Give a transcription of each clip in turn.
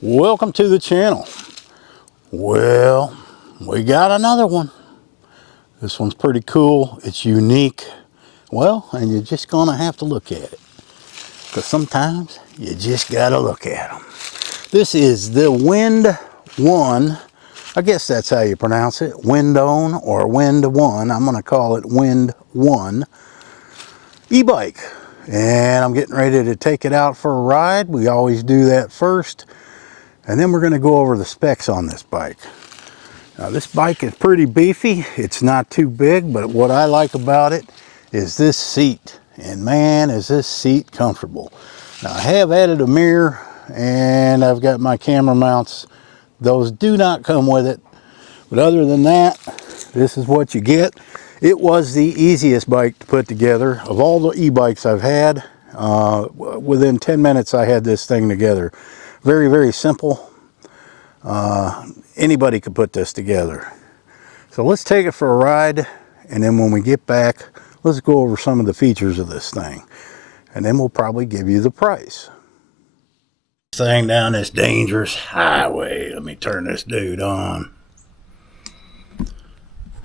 Welcome to the channel. Well, we got another one. This one's pretty cool. It's unique. Well, and you're just gonna have to look at it, because sometimes you just gotta look at them. This is the WindOne. I guess that's how you pronounce it. WindOne or WindOne. I'm gonna call it WindOne e-bike. And I'm getting ready to take it out for a ride. We always do that first. And then we're going to go over the specs on this bike. Now this bike is pretty beefy. It's not too big, but what I like about it is this seat. And man, is this seat comfortable. Now I have added a mirror and I've got my camera mounts. Those do not come with it. But other than that, this is what you get. It was the easiest bike to put together. Of all the e-bikes I've had, within 10 minutes I had this thing together. Very, very simple. Anybody could put this together. So let's take it for a ride, and then when we get back, let's go over some of the features of this thing. And then we'll probably give you the price. Thing down this dangerous highway. Let me turn this dude on.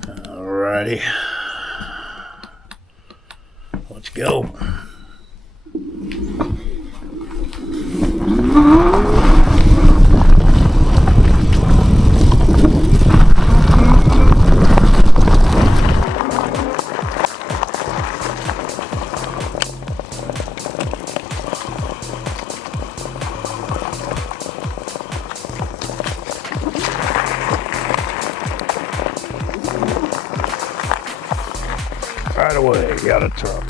Alrighty. Let's go. Right away, got a truck.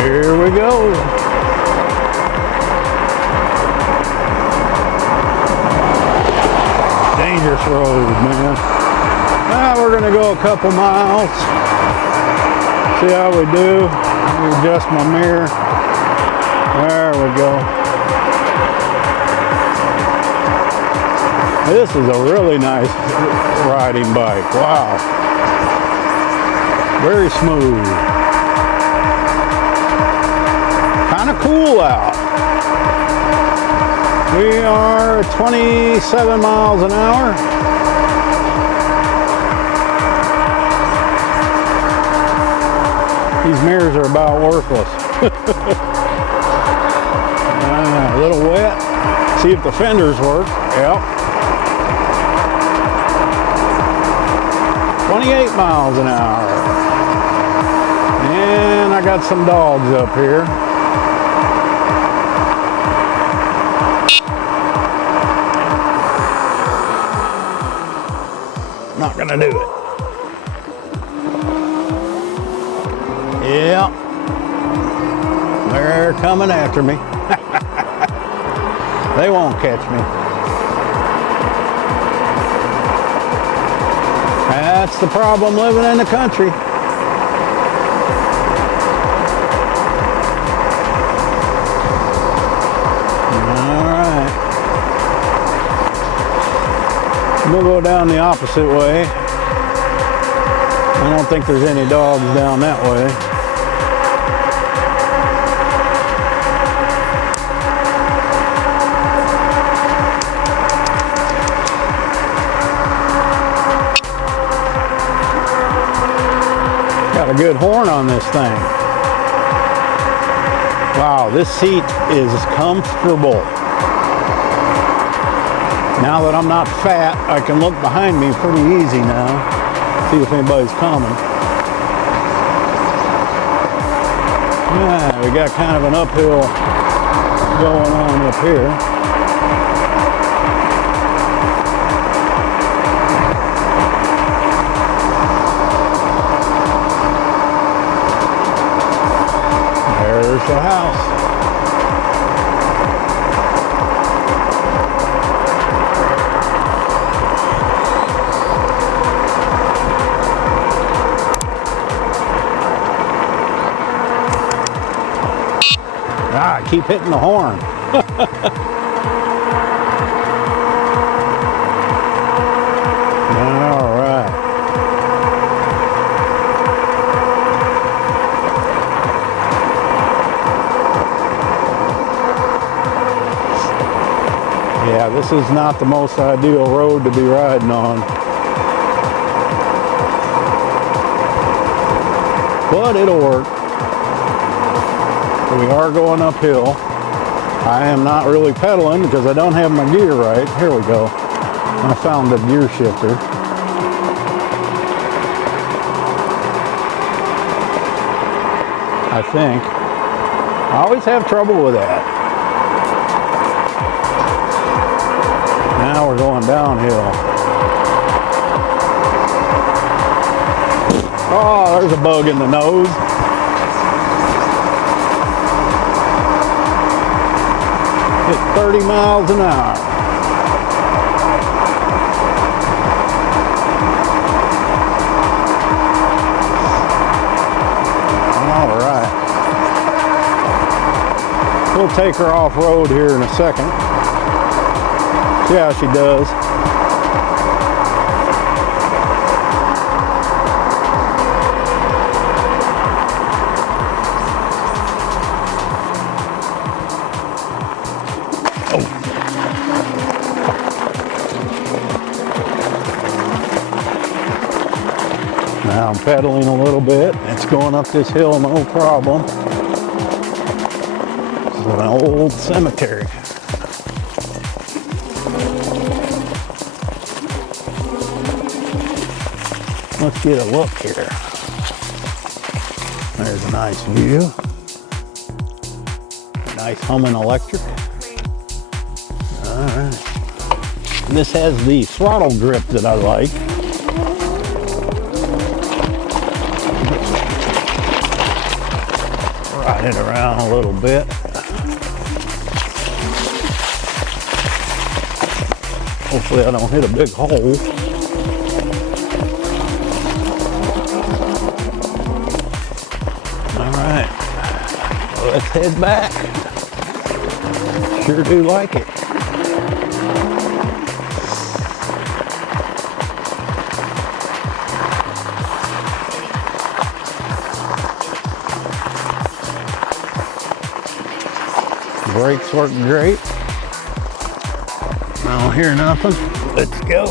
Here we go. Dangerous road, man. Now we're gonna go a couple miles. See how we do. Let me adjust my mirror. There we go. This is a really nice riding bike. Wow. Very smooth. Kind of cool out. We are 27 miles an hour. These mirrors are about worthless. A little wet. See if the fenders work. Yep. 28 miles an hour. And I got some dogs up here. Not gonna do it. Yeah, they're coming after me. They won't catch me. That's the problem living in the country. All right. We'll go down the opposite way. I don't think there's any dogs down that way. Got a good horn on this thing. Wow, this seat is comfortable. Now that I'm not fat, I can look behind me pretty easy now. See if anybody's coming. Yeah, we got kind of an uphill going on up here. There's the house. I keep hitting the horn. Yeah, this is not the most ideal road to be riding on. But it'll work. We are going uphill. I am not really pedaling because I don't have my gear right. Here we go. I found the gear shifter. I think. I always have trouble with that. Now we're going downhill. Oh, there's a bug in the nose. Hit 30 miles an hour. All right. We'll take her off road here in a second. See how she does. Now I'm pedaling a little bit. It's going up this hill, no problem. This is an old cemetery. Let's get a look here. There's a nice view. Nice humming electric. All right. This has the throttle grip that I like. Ride it around a little bit. Hopefully I don't hit a big hole. All right, well, let's head back. Sure do like it. Brakes work great. I don't hear nothing. Let's go.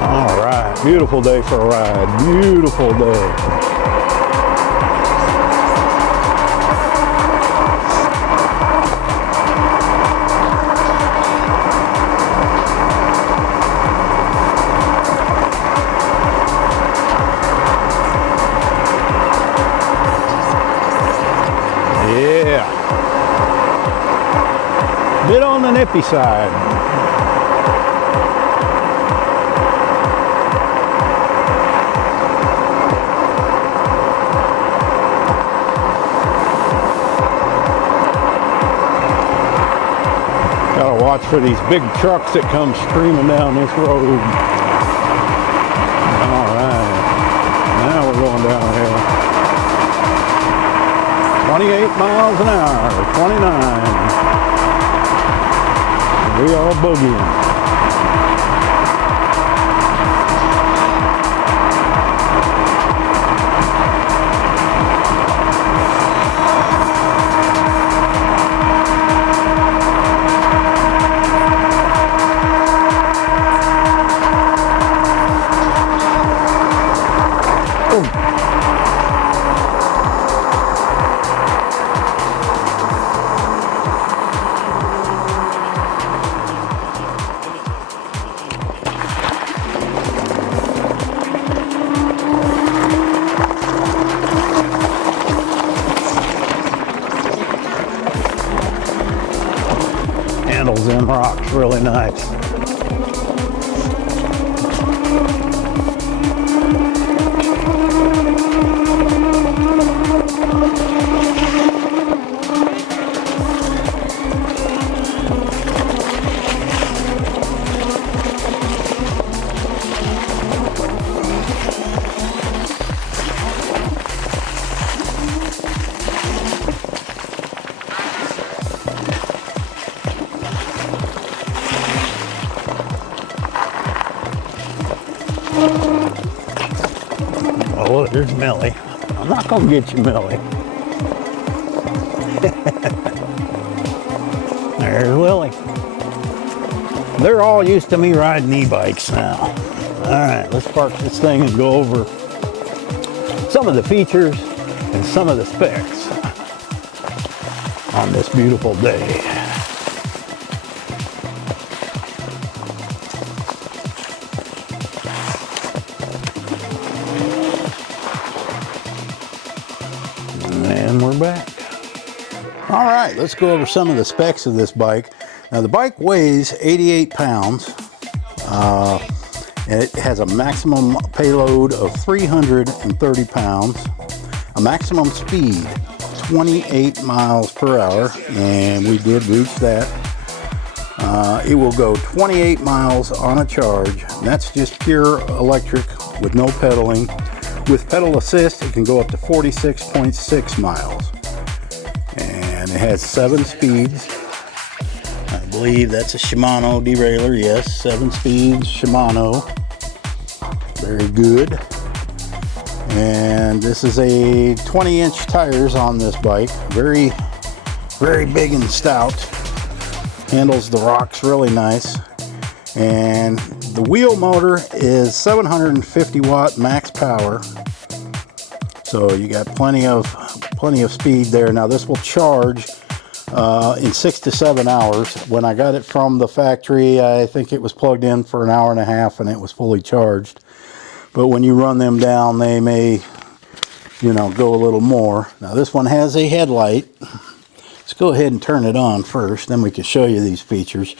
All right, beautiful day for a ride. Beautiful day. Bit on the nippy side. Gotta watch for these big trucks that come screaming down this road. All right, now we're going downhill. 28 miles an hour, 29. We are boogieing. Handles them rocks really nice. Oh, there's Millie. I'm not gonna get you, Millie. They're all used to me riding e-bikes now. All right, let's park this thing and go over some of the features and some of the specs on this beautiful day. And we're back. All right, let's go over some of the specs of this bike. Now the bike weighs 88 pounds. And it has a maximum payload of 330 pounds, a maximum speed 28 miles per hour, and we did reach that. It will go 28 miles on a charge, and that's just pure electric with no pedaling. With pedal assist, it can go up to 46.6 miles, and it has 7 speeds. I believe that's a Shimano derailleur, yes, 7 speeds Shimano. Very good. And this is a 20-inch tires on this bike. Very, very big and stout. Handles the rocks really nice. And the wheel motor is 750 watt max power. So you got plenty of speed there. Now this will charge in 6 to 7 hours. When I got it from the factory, I think it was plugged in for an hour and a half and it was fully charged. But when you run them down, they may, you know, go a little more. Now this one has a headlight. Let's go ahead and turn it on first, then we can show you these features.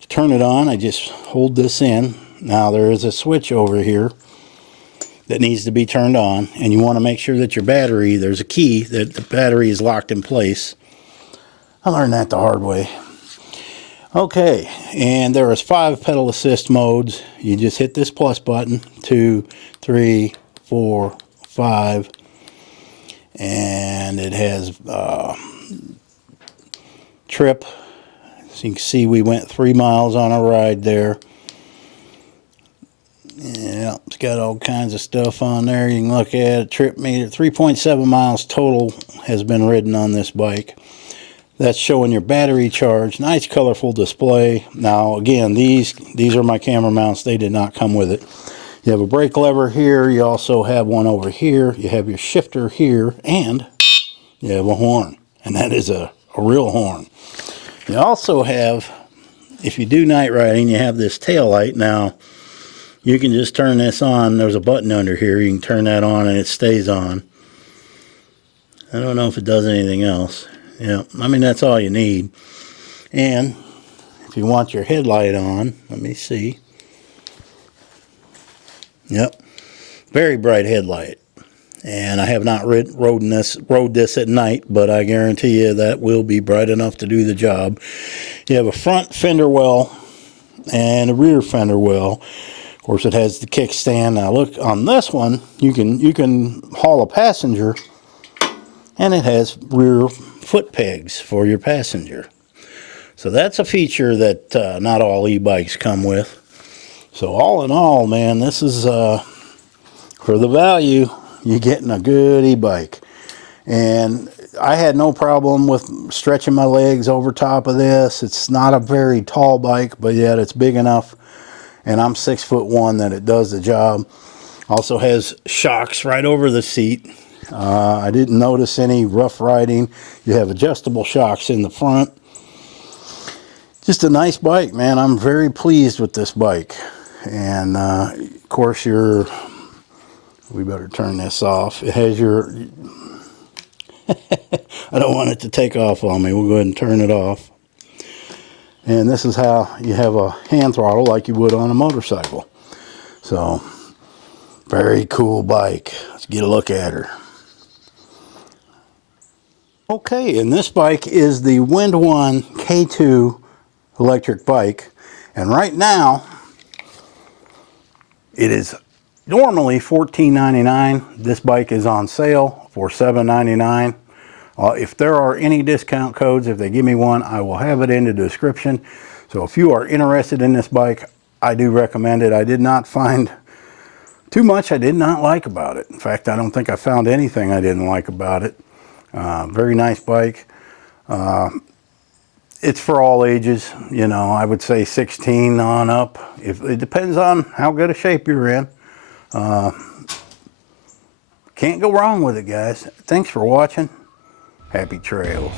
To turn it on, I just hold this in. Now there is a switch over here that needs to be turned on, and you want to make sure that your battery, there's a key that the battery is locked in place. I learned that the hard way. Okay, and there is 5 pedal assist modes. You just hit this plus button, 2, 3, 4, 5, and it has trip. So you can see we went 3 miles on a ride there. Yeah, it's got all kinds of stuff on there. You can look at it. Trip meter, 3.7 miles total has been ridden on this bike. That's showing your battery charge. Nice colorful display. Now again, these are my camera mounts. They did not come with it. You have a brake lever here. You also have one over here. You have your shifter here, and you have a horn. And that is a real horn. You also have, if you do night riding, you have this tail light. Now you can just turn this on. There's a button under here. You can turn that on and it stays on. I don't know if it does anything else. Yeah, I mean, that's all you need. And if you want your headlight on, let me see. Yep, very bright headlight. And I have not rode this at night, but I guarantee you that will be bright enough to do the job. You have a front fender well and a rear fender well. Of course, it has the kickstand. Now look, on this one, you can haul a passenger, and it has rear foot pegs for your passenger. So that's a feature that not all e-bikes come with. So all in all, man, this is for the value, you're getting a good e-bike. And I had no problem with stretching my legs over top of this. It's not a very tall bike, but yet it's big enough, and I'm 6'1", that it does the job. Also has shocks right over the seat. I didn't notice any rough riding. You have adjustable shocks in the front. Just a nice bike, man. I'm very pleased with this bike. And of course, we better turn this off. It has your, I don't want it to take off on me. We'll go ahead and turn it off. And this is how you have a hand throttle like you would on a motorcycle. So, very cool bike. Let's get a look at her. Okay, and this bike is the WindOne K2 electric bike. And right now, it is normally $14.99. This bike is on sale for $7.99. If there are any discount codes, if they give me one, I will have it in the description. So if you are interested in this bike, I do recommend it. I did not find too much I did not like about it. In fact, I don't think I found anything I didn't like about it. Very nice bike. it's for all ages. You know, I would say 16 on up. If it depends on how good a shape you're in. Can't go wrong with it, guys. Thanks for watching. Happy trails.